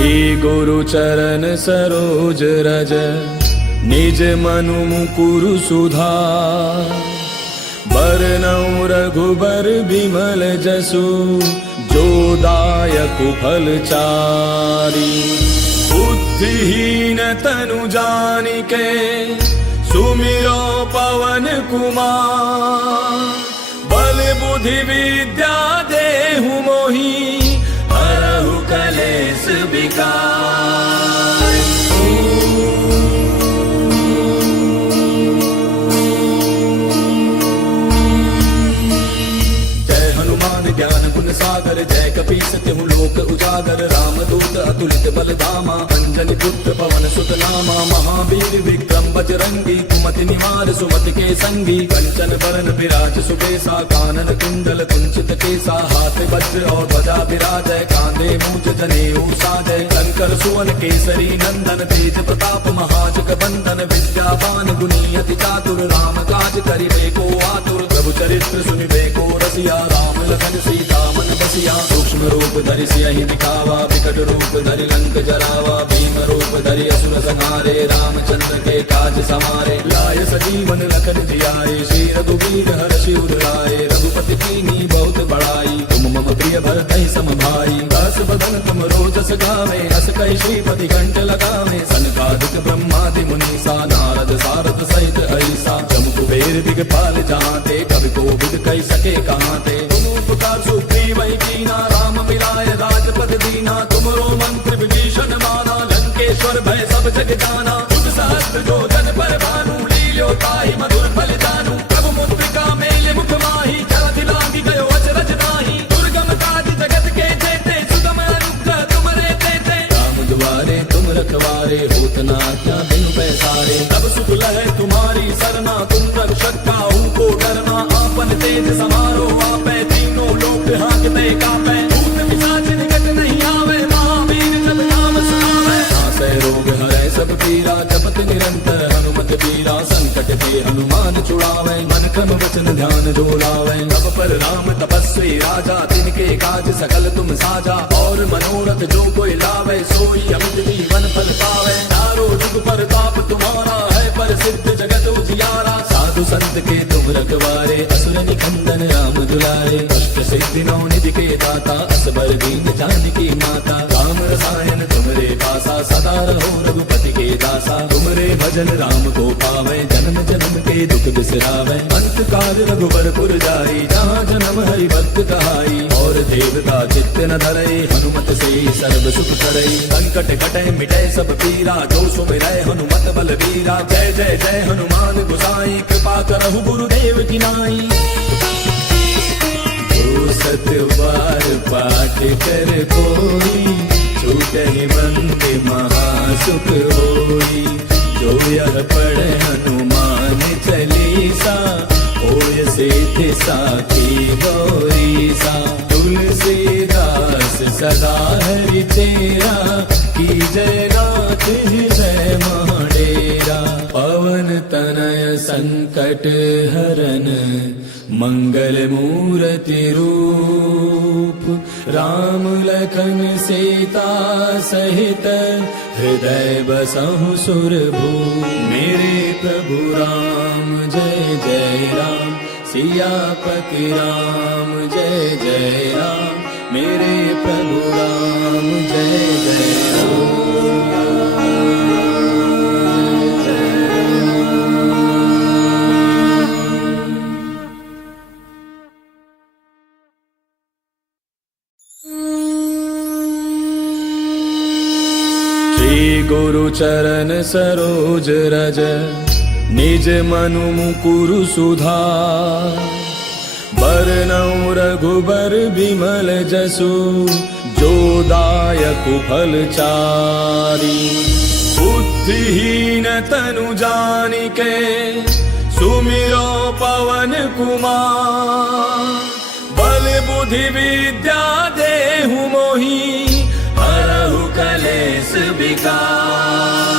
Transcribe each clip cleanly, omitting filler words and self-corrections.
श्री गुरु चरण सरोज रज निज मनु मुकुरु सुधार। बरनउँ रघुबर बिमल जसु जो दायक फलचारी। बुद्धिहीन तनु जानिके सुमिरो पवन कुमार। बल बुद्धि विद्या देहु मोहि हरहु कलेस विकार। जय हनुमान ज्ञान गुण सागर जय कपीस तिहु लोक उजागर। रामदूत अतुलित बल धामा अंजनी पुत्र पवन सुत नामा। महावीर विक्रम बजरंगी कुमति निवार सुमति के संगी। कंचन बरन विराज सुबेसा कानन कुंडल कुंचित केसा। हाथ वज्र और ध्वजा विराजय कांधे मूज जनेऊ साजय। शंकर सुवन केसरी नंदन तेज प्रताप महाजग बंदन। विद्यावान गुणी अति चातुर राम काज करिबे को आतुर। प्रभु चरित्र सुनिबे को रसिया राम लखन सीता मन बसिया। सूक्ष्म रूप धरि सियहि दिखावा विकट रूप धरि लंक जरावा। भीम रूप धरि असुर संहारे रामचंद्र के काज समारे। लाय सजीवन लखन जियाए श्री रघुवीर हर्षि उर लाए। रघुपति कीन्ही बहुत बड़ाई तुम मम प्रिय भरतहि सम भाई। दास बदन तुम रोजस गावे अस कहि श्रीपति कंठ लगावे। सनकादिक ब्रह्मादि मुनीसा नारद सारद सहित ऐसा। जम कुबेर दिगपाल जहांते कवि कोविद कहि सके कहांते। तुम उपकार सुग्रीवहि कीना राम मिलाय राजपद दीना। तुमरो मंत्र विभीषण माना लंकेश्वर भय सब जग जाना। तुझ सहस्त्र जो जन पर भानु लील्यो ताहि मधुर फल जानू। प्रभु मुद्रिका मेल मुख माहि जलधि लांघि गयो अचरज ताहि। दुर्गम काज जगत के जेते सुगम अनुग्रह तुमरे तेते। राम दुआरे तुम रखवारे होत न आज्ञा बिनु पैसारे। तब सुख लहै तुम्हारी सरना तुम रक्षक काहू को डरना। आपन तेज समारो आपै तीनों लोक हांकते कापै। भूत पिशाच निकट नहीं आवे महावीर जब नाम सुनावे। नासै रोग हरै सब पीरा जपत निरंतर हनुमत बीरा। संकट के हनुमान छुड़ावे मन क्रम वचन ध्यान जो लावे। तब पर राम तपस्वी राजा तिनके काज सकल तुम साजा। और मनोरथ जो कोई लावे सोई अमित जीवन फल पावे। चारों जुग परताप तुम्हारा है प्रसिद्ध जगत उजियारा। साधु संत के तुम रखवारे असुर निकंदन राम दुलारे। अष्ट सिद्धि नौ निधि के दाता असबर दीन जानकी माता। राम रसायन तुमरे पासा सदा रहो रघुपति के दासा। तुमरे भजन राम को पावे जन्म जन्म के दुख बिसरावे। अंत काल रघुबर पुर जाई जहाँ जन्म हरि भक्त कहाई। और देवता चित्त न धरई हनुमत से सर्व सुख करई। संकट कटै मिटै सब पीरा जो सुमिरै हनुमत बल बीरा। जय जय जय हनुमान गोसाई कृपा करहु गुरुदेव की नाई। जो सत बार पाठ कर कोई छूटहि बंदे महासुख होई। जो यह पढ़े हनुमान चालीसा होय सिद्धि साखी गौरीसा। तुलसीदास सदा हरि तेरा की जय नाथ हृदय महडेरा। पवन तनय संकट हरन मंगल मूर्ति रूप। राम लखन सीता सहित हृदय बसहु सुरभूप। मेरे प्रभु राम जय जय राम सियापति राम जय जय राम। मेरे प्रभु राम जय जय राम। श्री गुरु चरण सरोज रज निज मनु मुकुरु सुधार। बरनउँ रघुबर बिमल जसु जो दायक फलचारी। बुद्धिहीन तनु जानिके सुमिरो पवन कुमार। बल बुद्धि विद्या देहु मोहि हरहु कलेस विकार।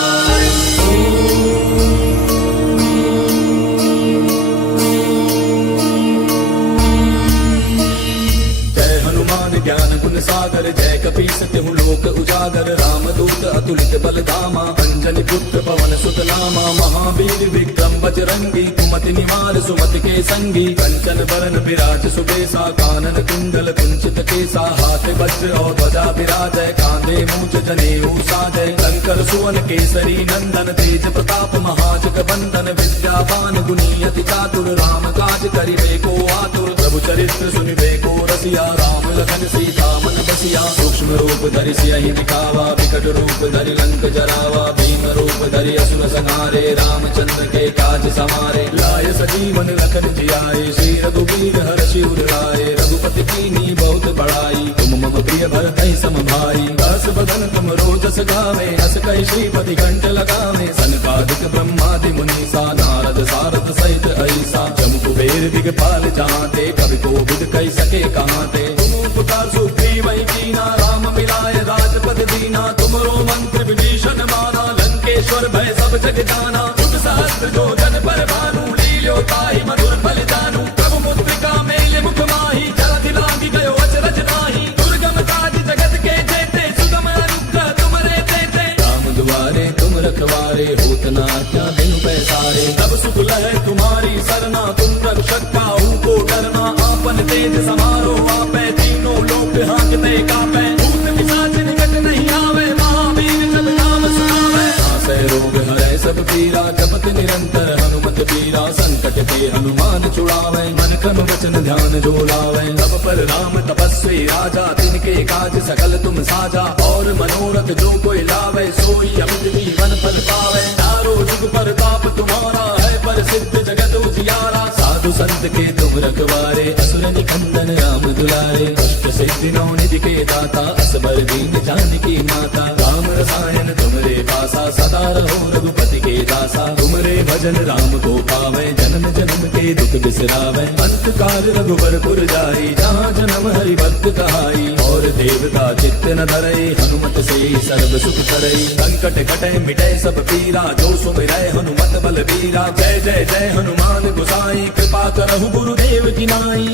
ज्ञान गुण सागर जय कपीस तिहु लोक उजागर रामदूत अतुलित बल धामा अंजनी पुत्र पवन सुत नामा महावीर विक्रम बजरंगी कुमति निवार सुमति के संगी कंचन बरन विराज सुबेसा कानन कुंडल कुंचित केसा हाथ वज्र और ध्वजा विराजय कांधे मूंज जनेऊ साजय शंकर सुवन केसरी नंदन तेज प्रताप महाजग बंदन विद्यावान गुणी अति चातुर राम काज करिबे को आतुर प्रभु चरित्र सुनिबे को रसिया राम लखन सीता मन बसिया सूक्ष्म रूप धरि सियहि दिखावा विकट रूप धरि लंक जरावा भीम रूप धरि असुर संहारे रामचंद्र के काज समारे लाय सजीवन लखन जियाए श्री रघुवीर हर्षि उर लाए रघुपति कीन्ही बहुत बड़ाई तुम मम प्रिय भरतहि सम भाई दास बदन तुम रोजस गावे हस कहि श्रीपति कंठ लगावे सनकादिक ब्रह्मादि मुनीसा नारद सारद सहित ऐसा जम कुबेर दिगपाल जहांते कवि कोविद कहि सके कहांते तुम उपकार सुग्रीव कीना राम मिलाय राजपद दीना तुमरो मंत्र विभीषण माना लंकेश्वर भय सब जग जाना जुग सहस्त्र जो जन पर भानु लील्यो ताहि मधुर फल जानू प्रभु मुद्रिका मेल मुख माही जलधि लांघि गयो अचरज नाही दुर्गम काज जगत के जेते सुगम अनुग्रह तुमरे तेते राम दुआरे तुम रखवारे होत न आज्ञा बिनु पैसारे तब सुख लहै तुम्हारी सरना तुम रक्षक काहू को डरना आपन तेज समारो आपै तीनों लोक हांकते कापै भूत पिशाच निकट नहीं आवे महावीर जब नाम सुनावे नासै रोग हरै सब पीरा जपत निरंतर हनुमत पीरा संकट के हनुमान छुड़ावे मन क्रम वचन ध्यान जो लावे तब पर राम तपस्वी राजा तिनके काज सकल तुम साजा और मनोरथ जो कोई लावे सोई अमित जीवन फल पावे चारों जुग परताप तुम्हारा है प्रसिद्ध जगत उजियारा साधु संत के तुम रखवारे असुर निकंदन राम दुलारे कष्ट सिद्धि नौ निधि के दाता असबर दीन जानकी माता राम रसायन तुमरे पासा सदा रहो रघुपति के दासा तुमरे भजन राम को पावे जन्म जन्म के दुख बिसरावे अंत काल रघुबर पुर जाई जहाँ जन्म हरि भक्त कहाई और देवता चित्त न धरई हनुमत से सर्व सुख करई संकट कटे मिटे सब पीरा जो सुमिरै हनुमत बल बीरा जय जय जय हनुमान गोसाई कृपा करहु गुरुदेव की नाई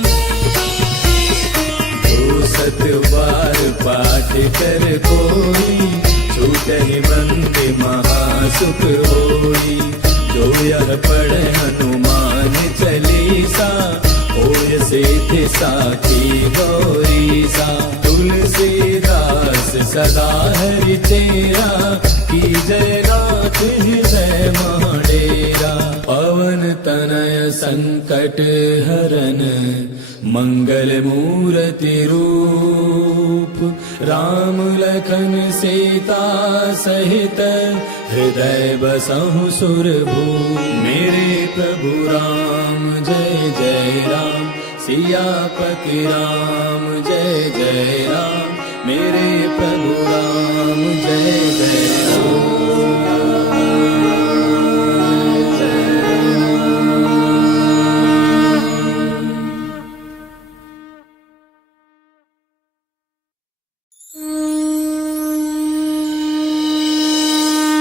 जो सत बार पाठ कर कोई छूटहि बंद महासुख होई जो यह पढ़े हनुमान चालीसा होय सिद्धि साखी गौरीसा तुलसीदास सदा हरि तेरा की जय नाथ हृदय महाडेरा पवन तनय संकट हरन मंगल मूर्ति रूप राम लखन सीता सहित हृदय बसहु सुरभूप मेरे प्रभु राम जय जय राम सियापति राम जय जय राम मेरे प्रभु राम जय जय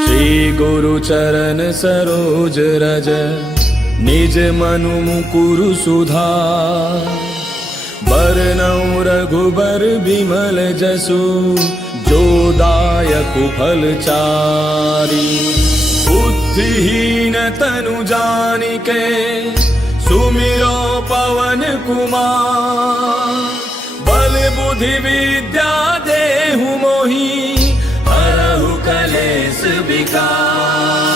श्री गुरु चरण सरोज रज निज मनु मुकुरु सुधार बरनउँ रघुबर बिमल जसु जो दायकु फल चारि बुद्धिहीन तनु जानिके सुमिरो पवन कुमार बल बुद्धि विद्या देहु मोहि हरहु कलेश विकार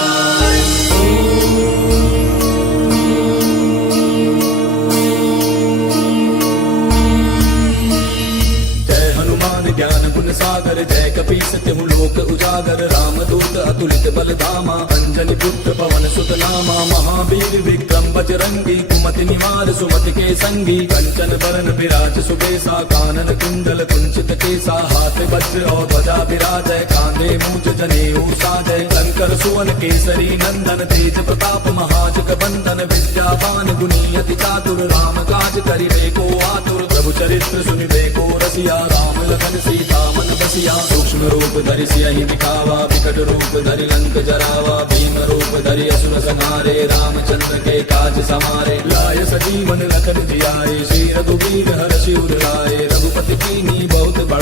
ज्ञान गुण सागर जय कपीस तिहु लोक उजागर रामदूत अतुलित बल धामा अंजनी पुत्र पवन सुत नामा महावीर विक्रम बजरंगी कुमति निवार सुमति के संगी कंचन बरन विराज सुबेसा कानन कुंडल कुंचित केसा हाथ वज्र और ध्वजा विराजय कांधे मूंज जनेऊ साजय शंकर सुवन केसरी नंदन तेज प्रताप महाजग बंदन विद्यावान गुणी अति चातुर राम काज करिबे को आतुर प्रभु चरित्र सुनिबे को रसिया राम लखन सीता मन बसिया सूक्ष्म रूप धरि सियहि दिखावा विकट रूप धरि लंक जरावा भीम रूप धरि असुर संहारे रामचंद्र के काज समारे लाय सजीवन लखन जियाए श्री रघुवीर हर्षि उर लाए रघुपति कीन्ही बहुत बड़ाई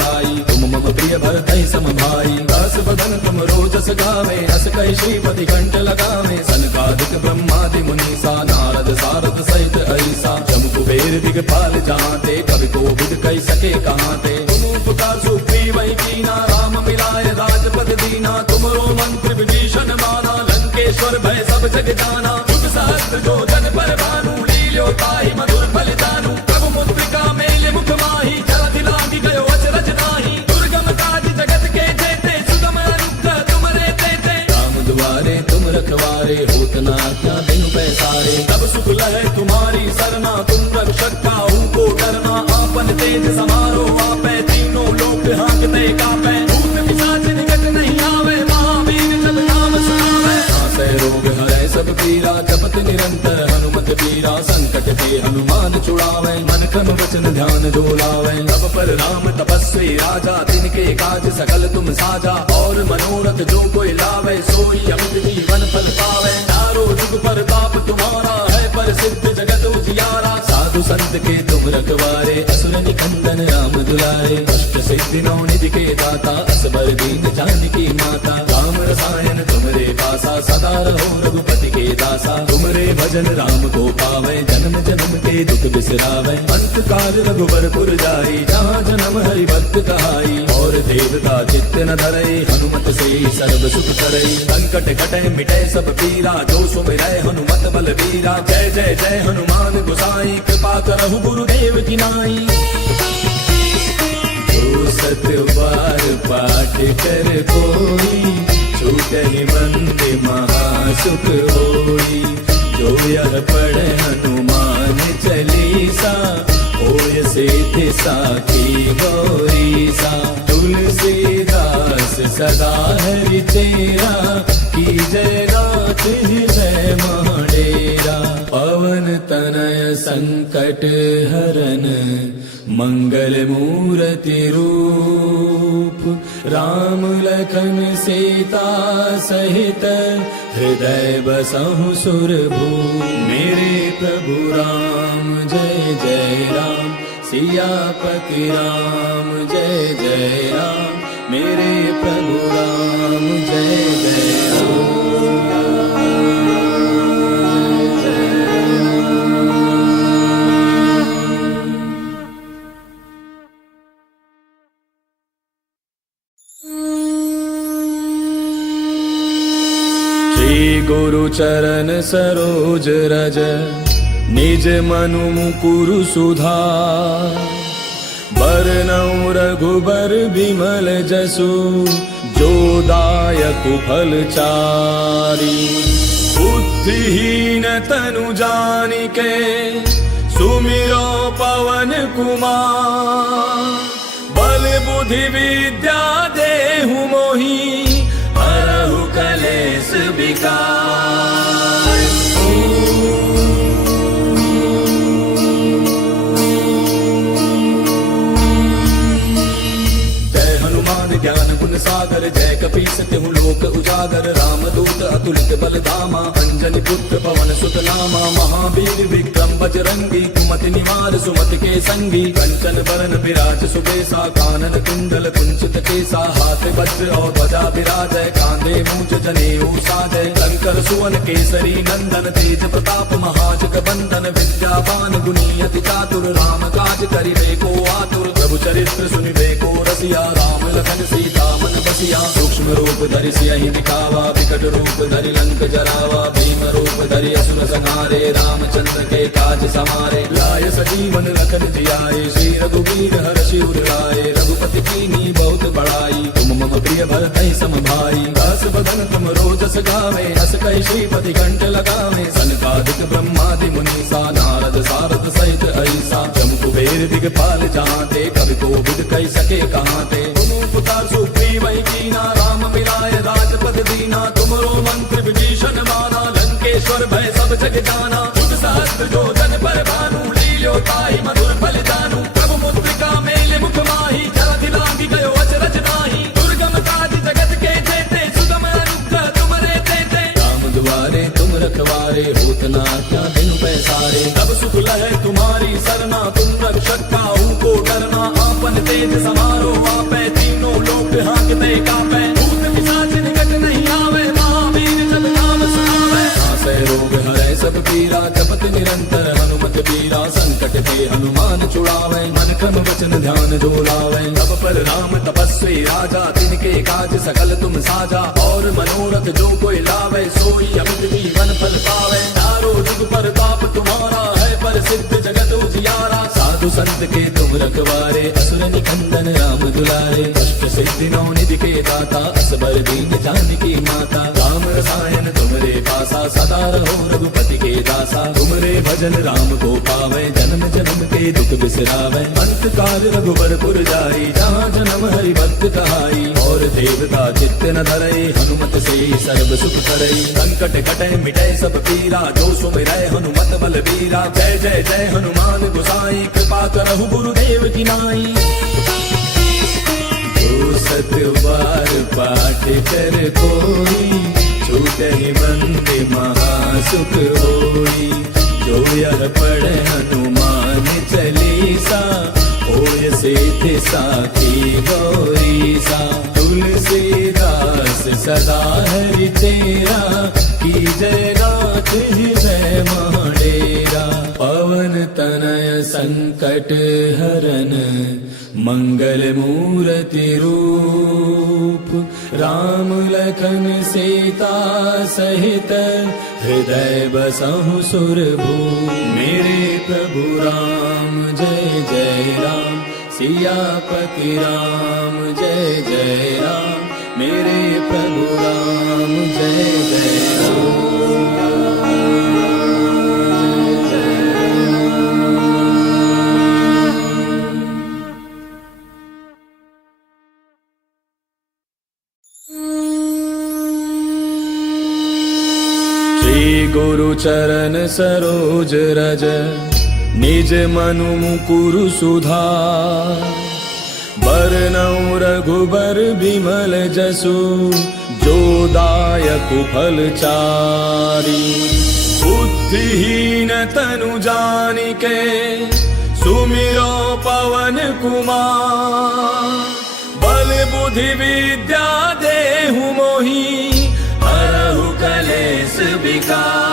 भरतहि सम भाई। दास बदन तुम रोजस गावे, अस कहि श्रीपति कंठ लगावे। सनकादिक ब्रह्मादि मुनीसा, नारद सारद सहित ऐसा। जम कुबेर दिगपाल जहांते, कवि कोविद कहि सके कहांते। तुम उपकार सुग्रीवहि कीना, राम मिलाय राजपद दीना। तुमरो मंत्र विभीषण माना, लंकेश्वर भय सब जग जाना। जुग सहस्त्र जो जन पर भानु, लील्यो ताहि मधुर फल जानू। प्रभु मुद्रिका मेल मुख माहि, जलधि लागी गयो अचरज नाही। दुर्गम काज जगत के जेते, सुगम अनुग्रह तुमरे तेते। राम दुआरे तुम रखवारे, होत न आज्ञा बिनु पैसारे। तब सुख लहै तुम्हारी सरना, तुम रक्षक काहू को डरना। आपन तेज समारो आपै, तीनों लोक हांकते कापै। भूत पिशाच निकट नहीं आवे, महावीर जब नाम सुनावे। नासै रोग हरै सब पीरा, जपत निरंतर हनुमत पीरा। संकट ते हनुमान छुड़ावे, मन क्रम वचन ध्यान जो लावे। तब पर राम तपस्वी राजा, तिनके काज सकल तुम साजा। और मनोरथ जो कोई लावे, सोई अमित जीवन फल पावे। चारों जुग परताप तुम्हारा है, प्रसिद्ध जगत उजियारा। साधु संत के तुम रखवारे, असुर निकंदन राम दुलारे। अष्ट सिद्धि नौ निधि के दाता, असबर दीन जानकी माता। राम रसायन तुमरे पासा, सदा रहो रघुपति के दासा। तुमरे भजन राम को पावे, जन्म जन्म के दुख बिसरावे। अंत काल रघुबरपुर जाई, जहाँ जन्म हरि भक्त कहाई। और देवता चित्त न धरई, हनुमत से सर्व सुख करई। संकट कटै मिटै सब पीरा, जो सुमिरै हनुमत बलबीरा। जय जय जय हनुमान गोसाई, कृपा करहु गुरुदेव की नाई। जो सत बार पाठ कर कोई, छूटहि मंद महासुख होई। जो यह पढ़े हनुमान चालीसा, होय सिद्धि साखी गौरीसा। तुलसीदास सदा हरि चेरा, की जय नाथ हृदय महडेरा। पवन तनय संकट हरन, मंगल मूर्ति रूप। राम लखन सीता सहित, हृदय बसहु सुरभूप। मेरे प्रभु राम जय जय राम, सियापति राम जय जय राम। मेरे प्रभु राम जय जय राम। गुरु चरण सरोज रज, निज मनु मुकुरु सुधार। बरनउँ रघुबर बिमल जसु, जो दायक फल चारि। बुद्धिहीन तनु जानिके, सुमिरो पवन कुमार। बल बुद्धि विद्या देहु मोहि, हरहु कलेश विकार। जय हनुमान ज्ञान गुण सागर, जय कपीस तिहु लोक उजागर। रामदूत अतुलित बल धामा, अंजनी पुत्र पवन सुत नामा। महावीर विक्रम बजरंगी, कुमति निवार सुमति के संगी। कंचन बरन विराज सुबेसा, कानन कुंडल कुंचित केसा। हाथ वज्र और ध्वजा विराजय, कांधे मूंज जनेऊ साजय। शंकर सुवन केसरी नंदन, तेज प्रताप महाजग बंदन। विद्यावान गुणी अति चातुर, राम काज करिबे को आतुर। प्रभु चरित्र सुनिबे को रसिया, राम लखन सीता मन बसिया। सूक्ष्म रूप धरि सियहि दिखावा, विकट रूप धरि लंक जरावा। भीम रूप धरि असुर संहारे, रामचंद्र के काज समारे। लाय सजीवन लखन जियाए, श्री रघुवीर हर्षि उर लाए। रघुपति कीन्ही बहुत बड़ाई, तुम मम प्रिय भरतहि सम भाई। दास बदन तुम रोजस गावे, अस कहि श्रीपति कंठ लगावे। सनकादिक ब्रह्मादि मुनीसा, नारद सारद सहित ऐसा। जम कुबेर दिगपाल जहांते, कवि कोविद कहि सके कहांते। तुम उपकार सुग्रीवहि कीना, राम मिलाय राजपद दीना। तुमरो मंत्र विभीषण माना, लंकेश्वर भय सब जग जाना। जुग सहस्त्र जो जन पर भानु, लील्यो ताहि मधुर फल जानू। प्रभु मुद्रिका मेल मुख माहि, जलधि लागी गयो अचरज नाही। दुर्गम काज जगत के जेते, सुगम अनुग्रह तुमरे तेते। राम दुआरे तुम रखवारे, होत न आज्ञा बिनु पैसारे। तब सुख लहै तुम्हारी सरना, तुम रक्षक काहू को डरना। आपन तेज समारो आपै, तीनों लोक छुड़ावे मन क्रम वचन ध्यान जो लावे। तब पर राम तपस्वी राजा तिनके काज सकल तुम साजा। और मनोरथ जो कोई लावे सोई अमित जीवन फल पावे। चारों जुग पर ताप तुम्हारा है पर सिद्ध जगत उजियारा। साधु संत के तुम रखवारे असुर निकंदन राम दुलारे। अष्ट सिद्धि नौ निधि के दाता असबर दीन जानकी माता। राम रसायन तुमरे पासा सदा रहो रघुपति के दासा। तुमरे भजन राम को पावे जन्म जन्म के दुख बिसरावे। अंत काल रघुबर पुर जाई जहाँ जन्म हरि भक्त कहाई। और देवता चित्त न धरई हनुमत से सर्व सुख करई। संकट कटे मिटे सब पीरा जो सुमिरै हनुमत बल बीरा। जय जय जय हनुमान गोसाई कृपा करहु गुरुदेव की नाई। जो सत बार पाठ कर कोई छूटहि बंदे महासुख होई। जो यह पढ़े हनुमान चालीसा होय सिद्धि साखी गौरीसा। तुलसीदास सदा हरि तेरा की जय नाथ हृदय महडेरा। पवन तनय संकट हरन मंगल मूर्ति रूप। राम लखन सीता सहित हृदय बसहु सुरभूप। मेरे प्रभु राम जय जय राम सियापति राम जय जय राम। मेरे प्रभु राम जय जय राम। गुरु चरण सरोज रज निज मनु मुकुरु सुधार। बरनउँ रघुबर बिमल जसु जो दायक फल चारि। बुद्धिहीन तनु जानिके सुमिरो पवन कुमार। बल बुद्धि विद्या देहु मोहि हरहु कलेश विकार।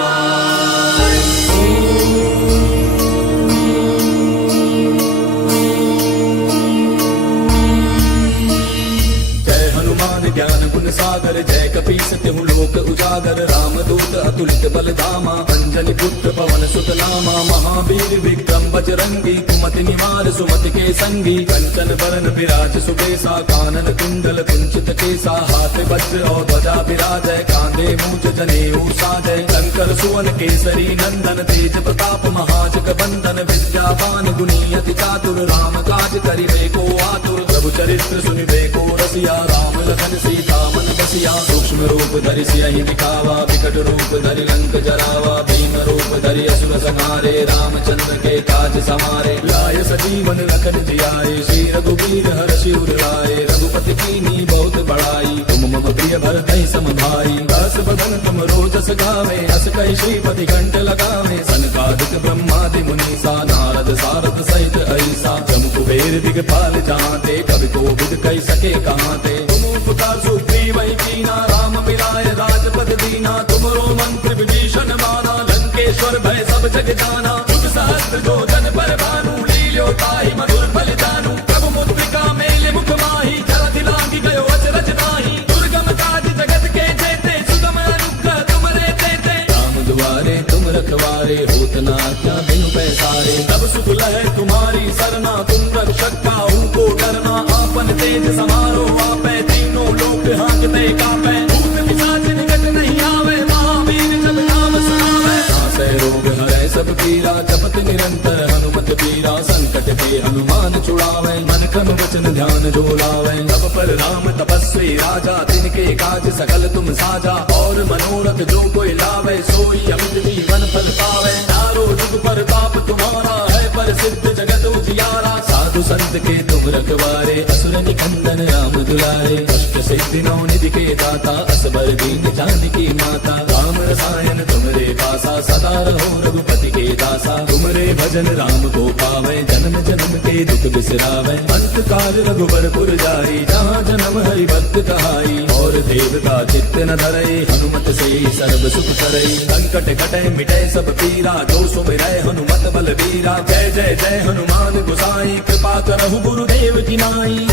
जय हनुमान ज्ञान गुण सागर जय कपीस तिहु लोक उजागर। राम दूत अतुलित बल धामा अंजनी पुत्र पवन सुत नामा। महावीर विक्रम बजरंगी कुमति निवार सुमति के संगी। कंचन बरन विराज सुबेसा कानन कुंडल कुंचित केसा। हाथ वज्र और ध्वजा विराजय कांधे मूंज जनेऊ साजय। शंकर सुवन केसरी नंदन तेज प्रताप महाजग बंदन। विद्यावान गुणी अति चातुर राम काज करिबे को आतुर। प्रभु चरित्र सुनिबे को रसिया राम लखन सीता मन बसिया। सूक्ष्म रूप धरि सियहि दिखावा विकट रूप धरि लंक जरावा। भीम रूप धरि असुर संहारे रामचंद्र के काज समारे। लाय सजीवन लखन जियाए श्री रघुवीर हर्षि उर लाए। रघुपति कीन्ही बहुत बड़ाई तुम मम प्रिय भरतहि सम भाई। दास बदन तुम रोजस गावे अस कहि श्रीपति कंठ लगावे। सनकादिक ब्रह्मादि मुनीसा नारद सारद सहित ऐसा। जम कुबेर दिगपाल जहाँते कवि कोविद कहि सके कहाँते। तुम उपकार सुग्रीव कीना राम मिलाय राजपद दीना। तुमरो मंत्र विभीषण माना लंकेश्वर भय सब जग जाना। युग सहस्त्र जो जन पर भानु लील्यो ताहि मधुर फल जानू। प्रभु मुद्रिका मेले मुख माहि जलधि लांघि गयो अचरज नाहि। दुर्गम काज जगत के जेते सुगम अनुग्रह तुमरे तेते। राम दुआरे तुम रखवारे होत न आज्ञा बिनु पैसारे। तब सुख लहै तुम्हारी सरना तुम रक्षक काहू को डरना। आपन तेज समारो आपै तीनों लोक हांकते कापै। भूत पिशाच निकट नहीं आवे महावीर जब नाम सुनावे। नासै रोग हरै सब पीरा जपत निरंतर हनुमत पीरा। संकट ते हनुमान छुड़ावे मन क्रम वचन ध्यान जो लावे। तब पर राम तपस्वी राजा तिनके काज सकल तुम साजा। और मनोरथ जो कोई लावे सोई अमित जीवन फल पावे। चारों जुग पर ताप तुम्हारा है पर सिद्ध जगत उजियारा। साधु संत के तुम रखवारे असुर निकंदन राम दुलारे। अष्ट सिद्धि नौ निधि के दाता असबर दीन जानकी माता। राम रसायन तुमरे पासा सदा रहो रघुपति के दासा। तुमरे भजन राम को पावे जन्म जन्म के दुख बिसरावे। अंत काल रघुबरपुर जाई, जहाँ जन्म हरि भक्त कहाई। और देवता चित्त न धरई, हनुमत से सर्व सुख करई। संकट कटे मिटे सब पीरा, जो सुमिरै हनुमत बलबीरा। जय जय जय हनुमान गोसाई, कृपा करहु गुरुदेव की नाई।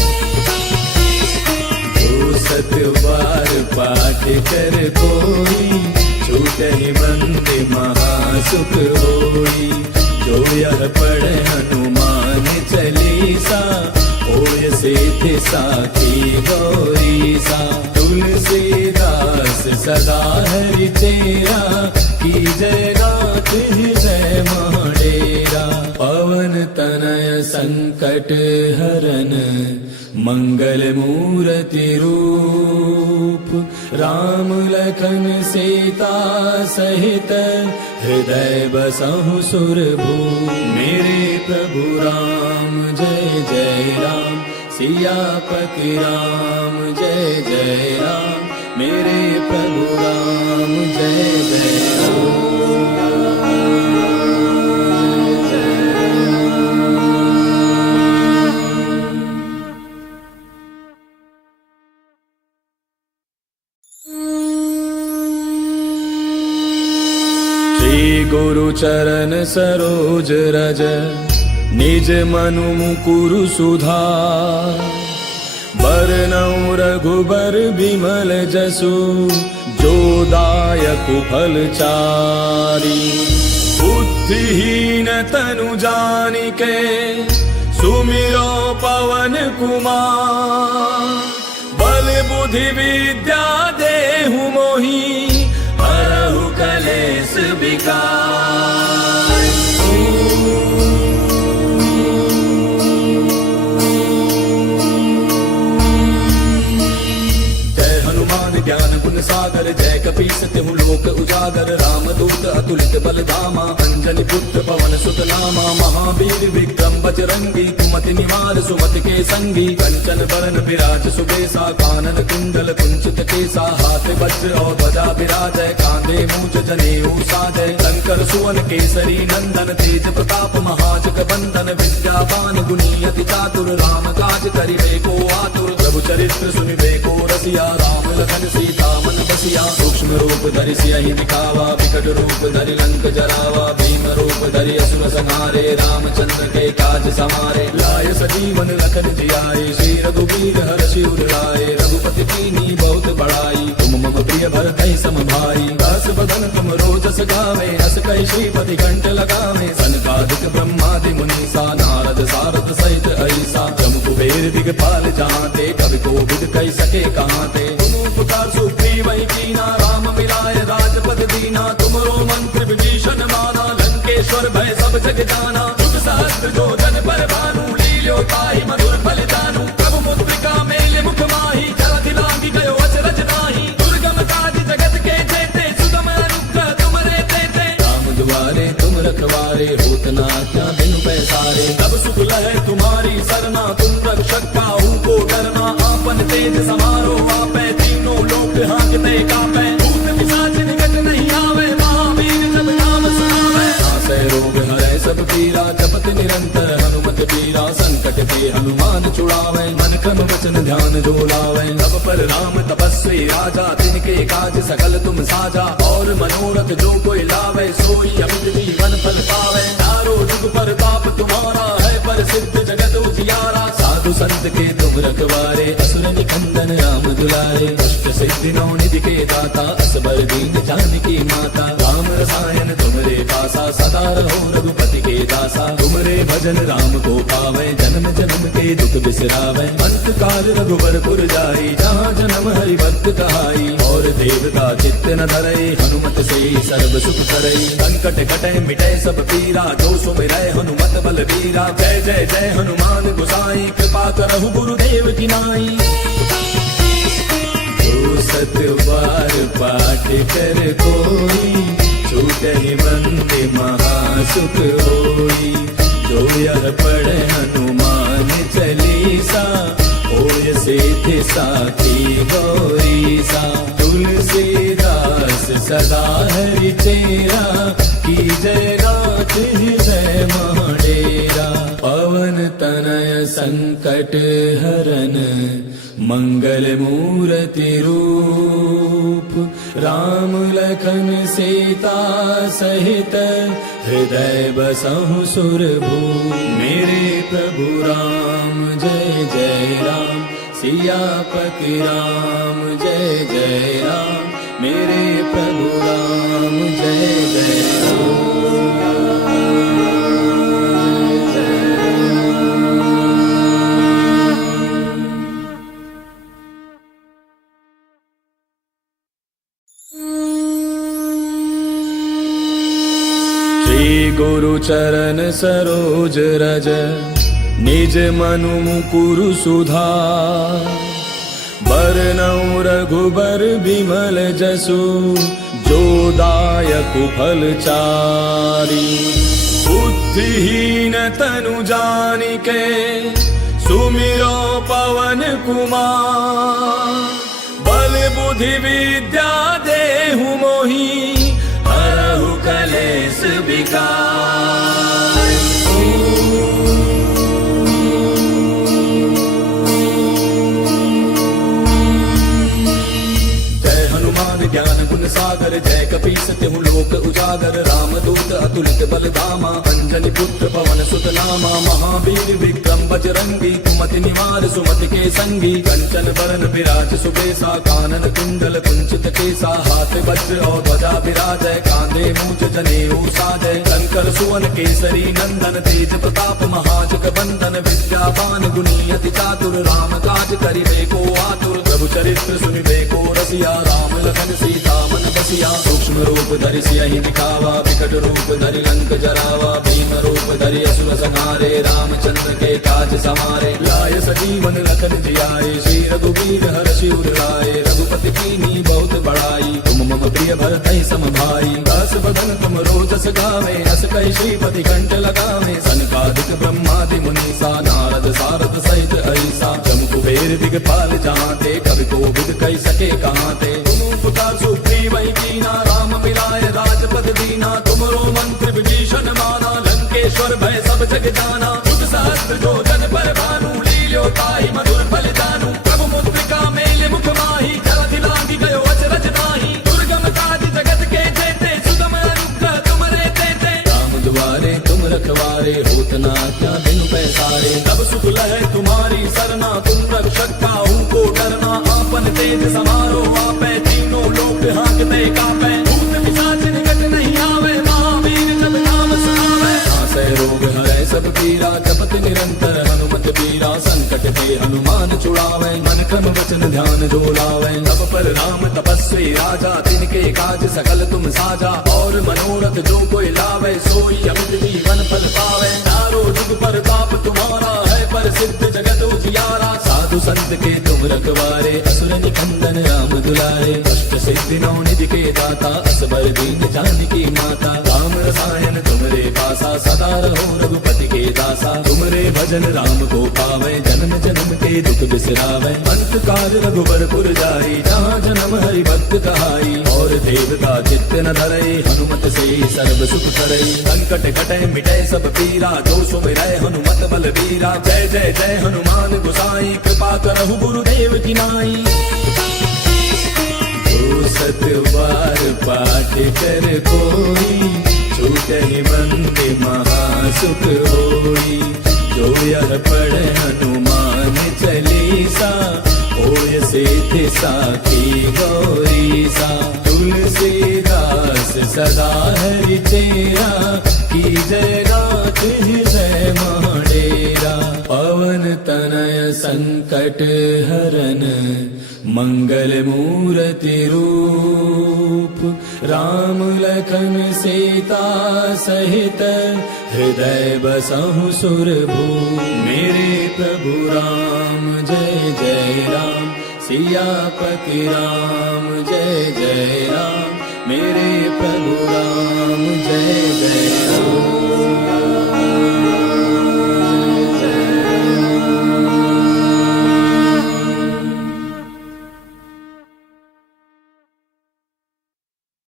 जो सत बार पाठ कर कोई, छूटहि बंदे महासुख होई। जो यह पढ़े हनुमान चालीसा, होय सिद्धि साखी गौरीसा। तुलसीदास सदा हरि चेरा, की जय नाथ हृदय महडेरा। पवन तनय संकट हरन, मंगल मूर्ति रूप। राम लखन सीता सहित, हृदय बसहु सुरभूप। मेरे प्रभु राम जय जय राम, सियापति राम जय जय राम। मेरे प्रभु राम जय जय राम। गुरु चरण सरोज रज, निज मनु मुकुरु सुधार। बरनउँ रघुबर बिमल जसु, जो दायक फल चारि। बुद्धिहीन तनु जानिके, सुमिरो पवन कुमार। बल बुद्धि विद्या देहु मोहि, हरहु कलेश विकार। जय हनुमान ज्ञान गुण सागर, जय कपीस तिहु लोक उजागर। रामदूत अतुलित बल धामा, अंजनी पुत्र पवन सुत नामा। महावीर विक्रम बजरंगी, कुमति निवार सुमति के संगी। कंचन बरन विराज सुबेसा, कानन कुंडल कुंचित केसा। हाथ वज्र और ध्वजा विराजय, कांधे मूज जनेऊ साजय। शंकर सुवन केसरी नंदन, तेज प्रताप महाजग बंदन। विद्यावान गुणी अति चातुर, राम काज करिबे को आतुर। प्रभु चरित्र सुनिबे को रसिया, राम लखन सीता मन बसिया। सूक्ष्म रूप धरि सियहि दिखावा, विकट रूप धरि लंक जरावा। भीम रूप धरि असुर संहारे, रामचंद्र के काज समारे। लाय सजीवन लखन जियाए, श्री रघुवीर हर्षि उर लाए। रघुपति कीन्ही बहुत बड़ाई, तुम मम प्रिय भरतहि सम भाई। दास बदन तुम रोजस गावे, अस कहि श्रीपति कंठ लगावे। सनकादिक ब्रह्मादि मुनीसा, नारद सारद सहित ऐसा। जम कुबेर दिगपाल जहाँते, कवि कोविद कहि सके कहाँते। तुम उपकार सुग्रीवहि कीना, राम मिलाय राजपद दीना। तुमरो मंत्र विभीषण माना, लंकेश्वर भय सब जग जाना। जुग सहस्त्र जो जन पर भानु, लील्यो ताहि मधुर फल जानू। प्रभु मुद्रिका मेल मुख माहि, जलधि लांघि गयो अचरज नाहि। दुर्गम काज जगत के जेते, सुगम अनुग्रह तुमरे तेते। राम दुआरे तुम रखवारे, होत न आज्ञा बिनु पैसारे। तब सुख लहै तुम्हारी सरना, तुम रक्षक काहू को डरना। आपन तेज समारो आपै, तीनों लोक हांकते कापै। भूत पिशाच निकट नहीं आवे, महावीर जब नाम सुनावे। नासै रोग हरै सब पीरा, जपत निरंतर हनुमत पीरा। संकट ते हनुमान छुड़ावे, मन क्रम वचन ध्यान जो लावे। सब पर राम तपस्वी राजा, तिनके काज सकल तुम साजा। और मनोरथ जो कोई लावे, सोई अमित जीवन फल पावे। चारों जुग परताप तुम्हारा है, प्रसिद्ध जगत उजियारा। साधु संत के तुम रखवारे, असुर निकंदन राम दुलारे। अष्ट सिद्धि नौ निधि के दाता, असबर दीन जानकी माता। राम रसायन तुमरे पासा, सदा रहो रघुपति के दासा। तुमरे भजन राम को पावे, जन्म जन्म के दुख बिसरावे। अंत काल रघुबरपुर जाई, जहाँ जन्म हरि भक्त कहाई। और देवता चित्त न धरई, हनुमत से सर्व सुख करई। संकट कटे मिटे सब पीरा, जो सुमिरै हनुमत बलबीरा। जय जय जय हनुमान गोसाई, कृपा करहु गुरुदेव की नाई। जो सत बार पाठ कर कोई, छूटहि बंदे महासुख होई। जो यह पढ़े हनुमान चालीसा, होय सिद्धि साखी गौरीसा। तुलसीदास सदा हरि तेरा, की जय नाथ हृदय महाडेरा। पवन तनय संकट हरन, मंगल मूर्ति रूप, राम लखन सीता सहित, हृदय बसहु सुरभूप। मेरे प्रभु राम जय जय राम, सियापति राम जय जय राम। मेरे प्रभु राम जय जय राम। श्री गुरु चरण सरोज रज, निज मनु मुकुरु सुधार। बरनउँ रघुबर बिमल जसु, जो दायक फल चारि। बुद्धिहीन तनु जानिके, सुमिरो पवन कुमार। बल बुद्धि विद्या देहु मोहि, हरहु कलेस विकार। ज्ञान गुण सागर, जय कपीस तिहु लोक उजागर। रामदूत अतुलित बल धामा, अंजनी पुत्र पवन सुत नामा। महावीर विक्रम बजरंगी, कुमति निवार सुमति के संगी। कंचन बरन विराज सुबेसा, कानन कुंडल कुंचित केसा। हाथ वज्र और ध्वजा विराजय, कांधे मूंज जनेऊ साजय। शंकर सुवन केसरी नंदन, तेज प्रताप महाजग बंदन। विद्यावान गुणी अति चातुर, राम काज करिबे को आतुर। प्रभु चरित्र सुनिबे को रसिया, राम लखन सीता मन बसिया। सूक्ष्म रूप धरि सियहि दिखावा, विकट रूप धरि लंक जरावा। भीम रूप धरि असुर संहारे, रामचंद्र के काज समारे। लाय सजीवन लखन जियाए, श्री रघुवीर हर्षि उर लाए। रघुपति कीन्ही बहुत बड़ाई, तुम मम प्रिय भरतहि सम भाई। दास बदन तुम रोजस गावे, अस कहि श्रीपति कंठ लगावे। सनकादिक ब्रह्मादि मुनीसा, नारद सारद सहित अहिसा। जम कुबेर दिगपाल जहांते, कवि कोविद कहि सके कहाते। पुकार सुग्रीव ही कीना, राम मिलाए राजपद दीना। तुमरो मंत्र विभीषण माना, लंकेश्वर भय सब जग जाना। युग सहस्त्र जो जन पर भानु, लील्यो ताहि मधुर फल जानू। प्रभु मुद्रिका मेले मुख माहि, जलधि लांघि गयो अचरज नाहि। दुर्गम काज जगत के जेते, सुगम अनुग्रह तुमरे तेते। राम दुआरे तुम रखवारे, होत न आज्ञा बिनु पैसारे। तब सुख लहै तुम्हारी सरना, तुम रक्षक काहू को डरना। आपन तेज समारो आपै, तीनों लोक हांकते कांपै। भूत पिशाच निकट नहीं आवे, महावीर जब नाम सुनावे। नासै रोग हरै सब पीरा, जपत निरंतर हनुमत बीरा। संकट ते हनुमान छुड़ावे, मन क्रम वचन ध्यान जो लावे। तब पर राम तपस्वी राजा, तिनके काज सकल तुम साजा। और मनोरथ जो कोई लावे, सोई अमित जीवन फल पावे। चारों जुग प्रताप तुम्हारा है, प्रसिद्ध जगत उजियारा। साधु संत के तुम रखवारे, असुर निकंदन राम दुलारे। अष्ट सिद्धि नौ निधि के दाता, असबर दीन जानकी माता। राम रसायन तुमरे पासा, सदा रहो रघुपति के दासा। तुमरे भजन राम को पावे, जन्म जन्म के दुख बिसरावे। अंत काल रघुबर पुर जाई, जहाँ जन्म हरि भक्त कहाई। और देवता चित्त न धरई, हनुमत से सर्व सुख करई। संकट कटै मिटै सब पीरा, जो सुमिरै हनुमत बल बीरा। जय जय जय हनुमान गोसाई, कृपा करहु गुरुदेव की नाई। जो सत बार पाठ कर कोई, छूटहि बंदे महासुख होई। जो यह पढ़े हनुमान चालीसा, होय सिद्धि साखी गौरीसा। तुलसीदास सदा हरि तेरा, की जय नाथ हृदय महाडेरा। पवन तनय संकट हरन, मंगल मूर्ति रूप। राम लखन सीता सहित, हृदय बसहु सुरभूप। मेरे प्रभु राम जय जय राम, सियापति राम जय जय राम। मेरे प्रभु राम जय जय राम।